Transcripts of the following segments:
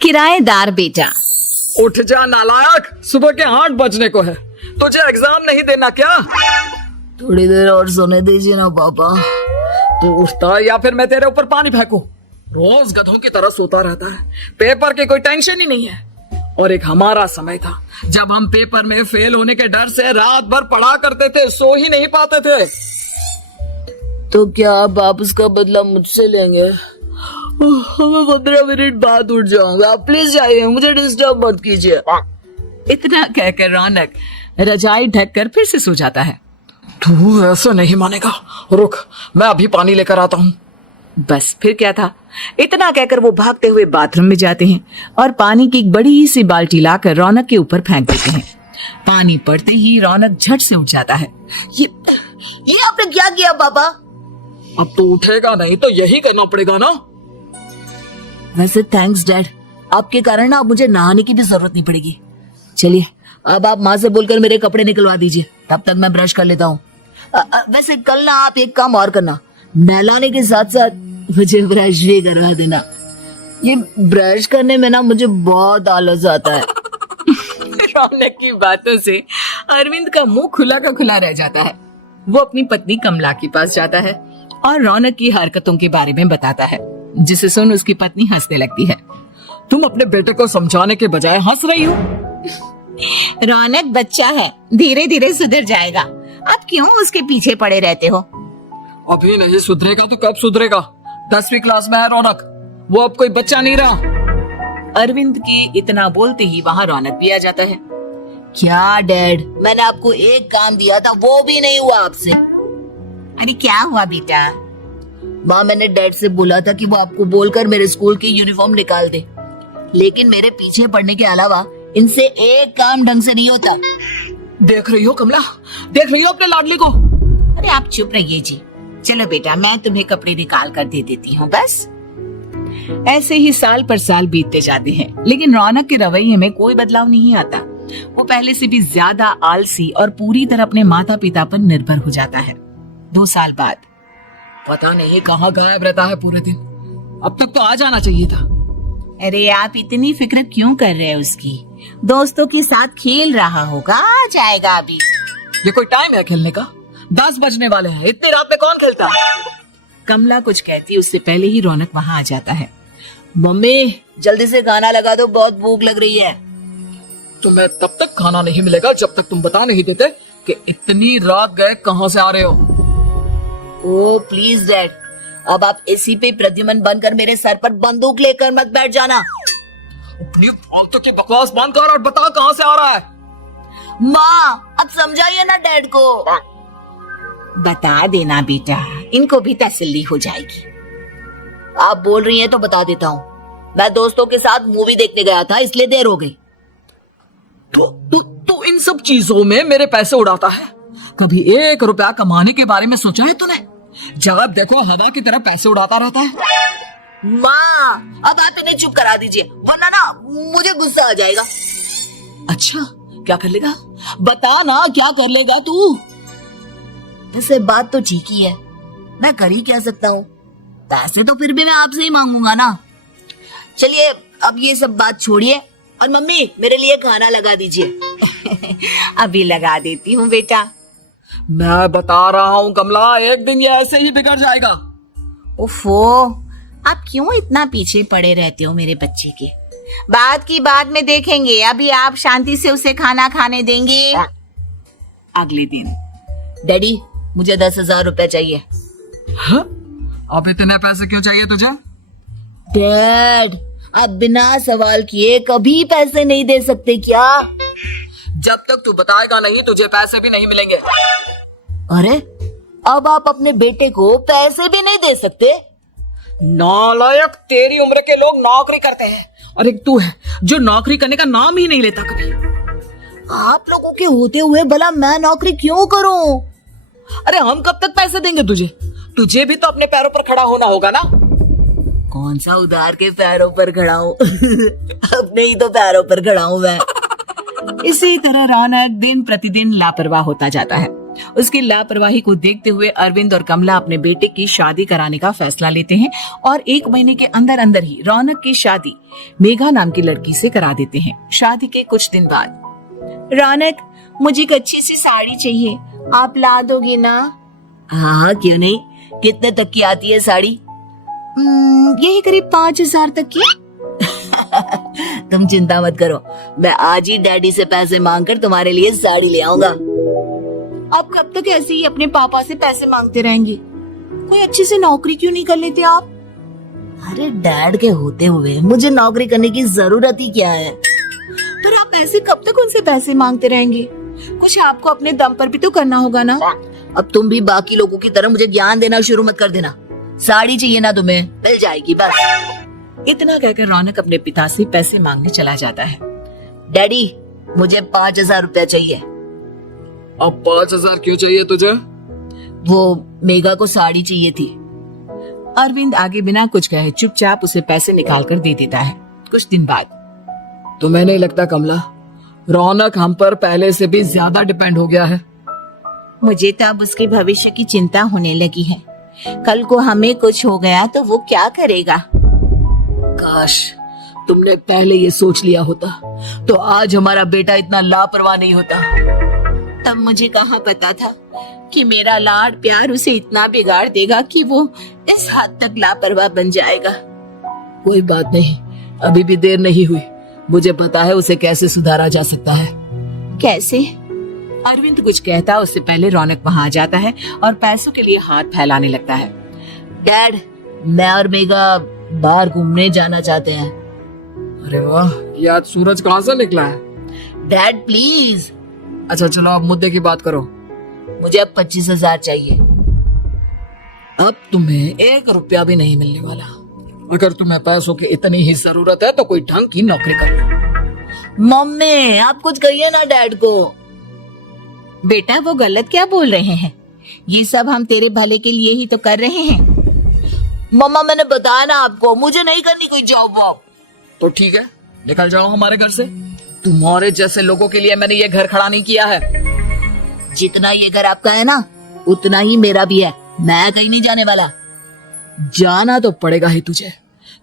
किराएदार बेटा। उठ जा नालायक, सुबह के 8 बजने को है। तुझे एग्जाम नहीं देना क्या? थोड़ी देर और सोने दीजिए ना पापा। तू उठता या फिर मैं तेरे ऊपर पानी फेंकूं? रोज गधों की तरह सोता रहता है, पेपर की कोई टेंशन ही नहीं है। और एक हमारा समय था जब हम पेपर में फेल होने के डर से रात भर पढ़ा करते थे, सो ही नहीं पाते थे। तो क्या आप उसका बदला मुझसे लेंगे? मैं 15 मिनट बाद उठ जाऊंगा, आप प्लीज जाइए, मुझे डिस्टर्ब मत कीजिए। इतना कहकर रौनक रजाई ढककर फिर से सो जाता है। तू ऐसा नहीं मानेगा, रुक मैं अभी पानी लेकर आता हूँ। बस फिर क्या था, इतना कहकर वो भागते हुए बाथरूम में जाते हैं और पानी की एक बड़ी सी बाल्टी लाकर रौनक के ऊपर फेंक देते हैं। पानी पड़ते ही रौनक झट से उठ जाता है। ये आपने क्या किया पापा? अब तो उठेगा नहीं तो यही करना पड़ेगा ना। वैसे थैंक्स डैड, आपके कारण ना अब मुझे नहाने की भी जरूरत नहीं पड़ेगी। चलिए अब आप माँ से बोलकर मेरे कपड़े निकलवा दीजिए, तब तक मैं ब्रश कर लेता हूँ। वैसे कल ना आप एक काम और करना, नहलाने के साथ साथ मुझे ब्रश भी करवा देना। ये ब्रश करने में ना मुझे बहुत आलस आता है। रौनक की बातों से अरविंद का मुंह खुला का खुला रह जाता है। वो अपनी पत्नी कमला के पास जाता है और रौनक की हरकतों के बारे में बताता है, जिसे सुन उसकी पत्नी हंसने लगती है। तुम अपने बेटे को समझाने के बजाय हंस रही हो। रौनक बच्चा है, धीरे धीरे सुधर जाएगा, आप क्यों उसके पीछे पड़े रहते हो? अभी नहीं सुधरेगा तो कब सुधरेगा? 10वीं क्लास में है रौनक, वो अब कोई बच्चा नहीं रहा। अरविंद के इतना बोलते ही वहाँ रौनक भी आ जाता है। क्या डैड, मैंने आपको एक काम दिया था, वो भी नहीं हुआ आपसे। अरे क्या हुआ बेटा? माँ, मैंने डैड से बोला था कि वो आपको बोलकर मेरे स्कूल की यूनिफॉर्म निकाल दे, लेकिन मेरे पीछे पड़ने के अलावा इनसे एक काम ढंग से नहीं होता। देख रही हो कमला, देख रही हो अपने लाडली को? अरे आप चुप रहिए जी। चलो बेटा, मैं तुम्हें कपड़े निकाल कर दे देती हूँ। बस ऐसे ही साल पर साल बीतते जाते हैं, लेकिन रौनक के रवैये में कोई बदलाव नहीं आता। वो पहले से भी ज्यादा आलसी और पूरी तरह अपने माता पिता पर निर्भर हो जाता है। 2 साल बाद पता नहीं कहाँ गायब रहता है पूरे दिन, अब तक तो आ जाना चाहिए था। अरे आप इतनी फिक्र क्यों कर रहे हैं उसकी? दोस्तों के साथ खेल रहा होगा, आ जाएगा अभी। ये कोई टाइम है खेलने का? 10 बजने वाले हैं, इतनी रात में कौन खेलता है? कमला कुछ कहती उससे पहले ही रौनक वहाँ आ जाता है। मम्मी जल्दी से खाना लगा दो, बहुत भूख लग रही है। तुम्हें तब तक खाना नहीं मिलेगा जब तक तुम बता नहीं देते कि इतनी रात गए कहाँ से आ रहे हो। ओ प्लीज डैड, अब आप एसी पे प्रद्युमन बनकर मेरे सर पर बंदूक लेकर मत बैठ जाना। अपनी फालतू की बकवास बंद कर और बता कहाँ से आ रहा है। माँ अब समझाइए ना डैड को। बता देना बेटा, इनको भी तसल्ली हो जाएगी। आप बोल रही हैं तो बता देता हूँ, मैं दोस्तों के साथ मूवी देखने गया था, इसलिए देर हो गई। तू इन सब चीजों में मेरे पैसे उड़ाता है? कभी 1 रुपया कमाने के बारे में सोचा है तूने? जब देखो हवा की तरह पैसे उड़ाता रहता है। माँ अब आप इन्हें चुप करा दीजिए, वरना ना मुझे गुस्सा आ जाएगा। अच्छा क्या कर लेगा? बता ना क्या कर लेगा तू? वैसे बात तो ठीक ही है, मैं कर ही क्या सकता हूँ, पैसे तो फिर भी मैं आपसे ही मांगूंगा ना। चलिए अब ये सब बात छोड़िए और मम्मी मेरे लिए खाना लगा दीजिए। अभी लगा देती हूँ बेटा। मैं बता रहा हूँ कमला, एक दिन ये ऐसे ही बिगड़ जाएगा। ओफो, आप क्यों इतना पीछे पड़े रहते हो मेरे बच्चे के? बात की बाद में देखेंगे, अभी आप शांति से उसे खाना खाने देंगे। अगले दिन डैडी मुझे 10,000 रुपए चाहिए। हाँ? अब इतने पैसे क्यों चाहिए तुझे? डैड आप बिना सवाल किए कभी पैसे नहीं दे सकते क्या? जब तक तू बताएगा नहीं तुझे पैसे भी नहीं मिलेंगे। अरे अब आप अपने बेटे को पैसे भी नहीं दे सकते? नालायक, तेरी उम्र के लोग नौकरी करते हैं और एक तू है जो नौकरी करने का नाम ही नहीं लेता कभी। आप लोगों के होते हुए भला मैं नौकरी क्यों करूं? अरे हम कब तक पैसे देंगे तुझे? तुझे भी तो अपने पैरों पर खड़ा होना होगा ना। कौन सा उधार के पैरों पर खड़ा हूँ? अपने ही तो पैरों पर खड़ा हूँ मैं। इसी तरह रौनक दिन प्रतिदिन लापरवाह होता जाता है उसकी लापरवाही को देखते हुए अरविंद और कमला अपने बेटे की शादी कराने का फैसला लेते हैं और 1 महीने के अंदर अंदर ही रौनक की शादी मेघा नाम की लड़की से करा देते हैं। शादी के कुछ दिन बाद, रौनक, मुझे एक अच्छी सी साड़ी चाहिए, आप ला दोगे ना? हाँ, क्यों नहीं। कितने तक की आती है साड़ी? यही करीब 5,000 तक की। तुम चिंता मत करो, मैं आज ही डैडी से पैसे मांगकर तुम्हारे लिए साड़ी ले आऊंगा। आप कब तक ऐसे ही अपने पापा से पैसे मांगते रहेंगे? कोई अच्छी सी नौकरी क्यों नहीं कर लेते आप? अरे डैड के होते हुए मुझे नौकरी करने की जरूरत ही क्या है? पर आप ऐसे कब तक उनसे पैसे मांगते रहेंगे? कुछ आपको अपने दम पर भी तो करना होगा ना। अब तुम भी बाकी लोगों की तरह मुझे ज्ञान देना शुरू मत कर देना। साड़ी चाहिए ना तुम्हें, मिल जाएगी बस। इतना कहकर रौनक अपने पिता से पैसे मांगने चला जाता है। डैडी, मुझे 5,000 रुपया चाहिए। अब 5,000 क्यों चाहिए तुझे? वो मेघा को साड़ी चाहिए थी। अरविंद आगे बिना कुछ कहे चुपचाप उसे पैसे निकाल कर दे देता है। कुछ दिन बाद, तुम्हें नहीं लगता कमला, रौनक हम पर पहले से भी ज्यादा डिपेंड हो गया है? मुझे तो अब उसके भविष्य की चिंता होने लगी है। कल को हमें कुछ हो गया तो वो क्या करेगा? काश तुमने पहले ये सोच लिया होता तो आज हमारा बेटा इतना लापरवाह नहीं होता। तब मुझे कहाँ पता था कि मेरा लाड प्यार उसे इतना बिगाड़ देगा कि वो इस हद तक लापरवाह बन जाएगा। कोई बात नहीं, अभी भी देर नहीं हुई। मुझे पता है उसे कैसे सुधारा जा सकता है। कैसे? अरविंद कुछ कहता उससे पहले रौनक वहां आ जाता है और पैसों के लिए हाथ फैलाने लगता है। डैड, मैं और मेघा बाहर घूमने जाना चाहते हैं। अरे वाह, ये आज सूरज कहाँ से निकला है? Dad please. अच्छा चलो अब मुद्दे की बात करो। मुझे अब 25,000 चाहिए। अब तुम्हें 1 रुपया भी नहीं मिलने वाला। अगर तुम्हें पैसों की इतनी ही जरूरत है तो कोई ढंग की नौकरी कर लो। मम्मी, आप कुछ कहिए ना डैड को। बेटा, वो गलत क्या बोल रहे हैं? ये सब हम तेरे भले के लिए ही तो कर रहे हैं। मम्मा, मैंने बताया ना आपको, मुझे नहीं करनी कोई जॉब वॉब। तो ठीक है, निकल जाओ हमारे घर से। तुम्हारे जैसे लोगों के लिए मैंने ये घर खड़ा नहीं किया है। जितना ये घर आपका है ना, उतना ही मेरा भी है। मैं कहीं नहीं जाने वाला। जाना तो पड़ेगा ही तुझे,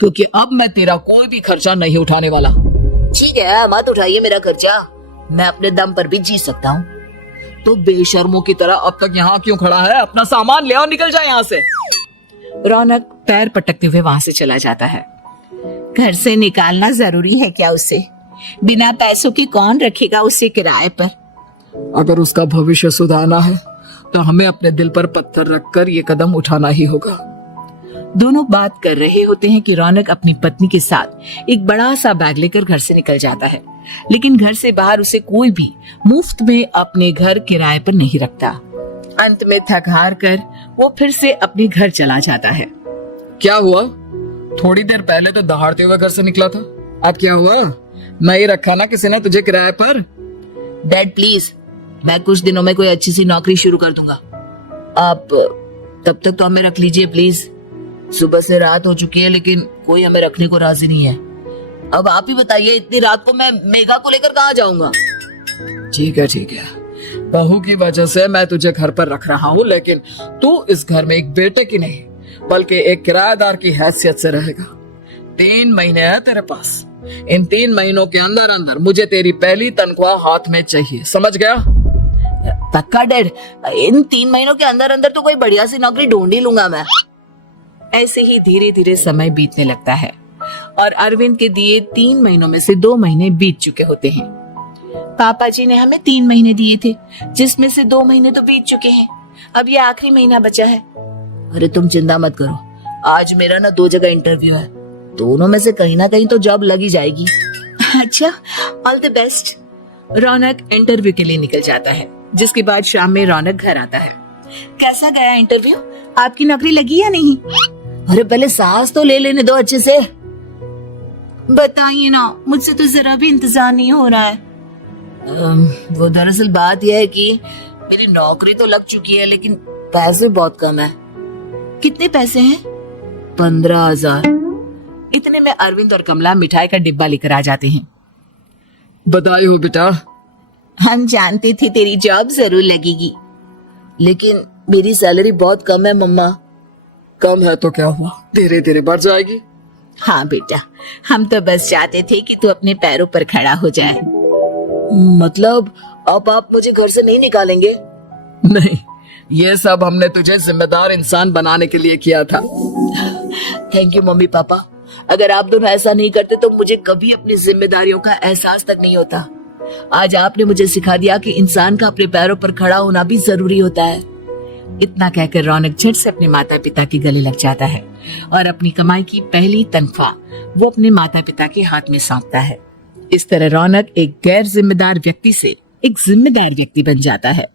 क्योंकि अब मैं तेरा कोई भी खर्चा नहीं उठाने वाला। ठीक है, मत उठाइए मेरा खर्चा, मैं अपने दम पर भी जी सकता हूँ। तो बेशर्मों की तरह अब तक यहाँ क्यों खड़ा है? अपना सामान ले आओ, निकल जाए यहाँ से। रौनक पैर पटकते हुए वहां से चला जाता है। घर से निकालना जरूरी है क्या उसे? बिना पैसों के कौन रखेगा उसे किराए पर? अगर उसका भविष्य सुधारना है तो हमें अपने दिल पर पत्थर रखकर ये कदम उठाना ही होगा। दोनों बात कर रहे होते हैं कि रौनक अपनी पत्नी के साथ एक बड़ा सा बैग लेकर घर से निकल जाता है, लेकिन घर से बाहर उसे कोई भी मुफ्त में अपने घर किराए पर नहीं रखता। अंत में थक हार कर वो फिर से अपने घर चला जाता है। क्या हुआ? थोड़ी देर पहले तो दहाड़ते हुए घर से निकला था, अब क्या हुआ? नहीं रखा ना किसी ने तुझे किराए पर? डैड प्लीज, मैं कुछ दिनों में कोई अच्छी सी नौकरी शुरू कर दूंगा। आप तब तक तो हमें रख लीजिए प्लीज। सुबह से रात हो चुकी है लेकिन कोई हमें रखने को राजी नहीं है। अब आप ही बताइए, इतनी रात को मैं मेघा को लेकर कहाँ जाऊंगा? ठीक है, बहू की वजह से मैं तुझे घर पर रख रहा हूँ, लेकिन तू इस घर में एक बेटे की नहीं बल्कि एक किराएदार की हैसियत से रहेगा। 3 महीने है तेरे पास। इन 3 महीनों के अंदर अंदर मुझे तेरी पहली तनख्वाह हाथ में चाहिए, समझ गया? पक्का डैड, इन 3 महीनों के अंदर अंदर तो कोई बढ़िया सी नौकरी ढूंढ ही लूंगा मैं। ऐसे ही धीरे धीरे समय बीतने लगता है और अरविंद के दिए 3 महीनों में से 2 महीने बीत चुके होते हैं। पापा जी ने हमें 3 महीने दिए थे, जिसमें से 2 महीने तो बीत चुके हैं। अब ये आखिरी महीना बचा है। अरे तुम चिंता मत करो, आज मेरा ना 2 जगह इंटरव्यू है, दोनों में से कहीं ना कहीं तो जॉब लगी जाएगी। अच्छा, all the best. Raunak interview के लिए निकल जाता है, जिसके बाद शाम में रौनक घर आता है। कैसा गया इंटरव्यू? आपकी नौकरी लगी या नहीं? अरे पहले सांस तो ले लेने दो अच्छे से। बताइए ना, मुझसे तो जरा भी इंतजार नहीं हो रहा है। वो दरअसल बात यह है कि मेरी नौकरी तो लग चुकी है लेकिन पैसे बहुत कम है। कितने पैसे हैं? 15,000। इतने में अरविंद और कमला मिठाई का डिब्बा लेकर आ जाते हैं। बधाई हो बेटा। हम जानते थे तेरी जॉब जरूर लगेगी। लेकिन मेरी सैलरी बहुत कम है मम्मा। कम है तो क्या हुआ, धीरे धीरे बढ़ जाएगी। हाँ बेटा, हम तो बस चाहते थे कि तू अपने पैरों पर खड़ा हो जाए। मतलब अब आप मुझे घर से नहीं निकालेंगे? नहीं, ये सब हमने तुझे जिम्मेदार इंसान बनाने के लिए किया था। Thank you mummy papa. अगर आप दोनों ऐसा नहीं करते तो मुझे कभी अपनी जिम्मेदारियों का एहसास तक नहीं होता। आज आपने मुझे सिखा दिया कि इंसान का अपने पैरों पर खड़ा होना भी जरूरी होता है। इतना कहकर रौनक झट से अपने माता पिता के गले लग जाता है और अपनी कमाई की पहली तनख्वाह वो अपने माता पिता के हाथ में सौंपता है। इस तरह रौनक एक गैर जिम्मेदार व्यक्ति से एक जिम्मेदार व्यक्ति बन जाता है।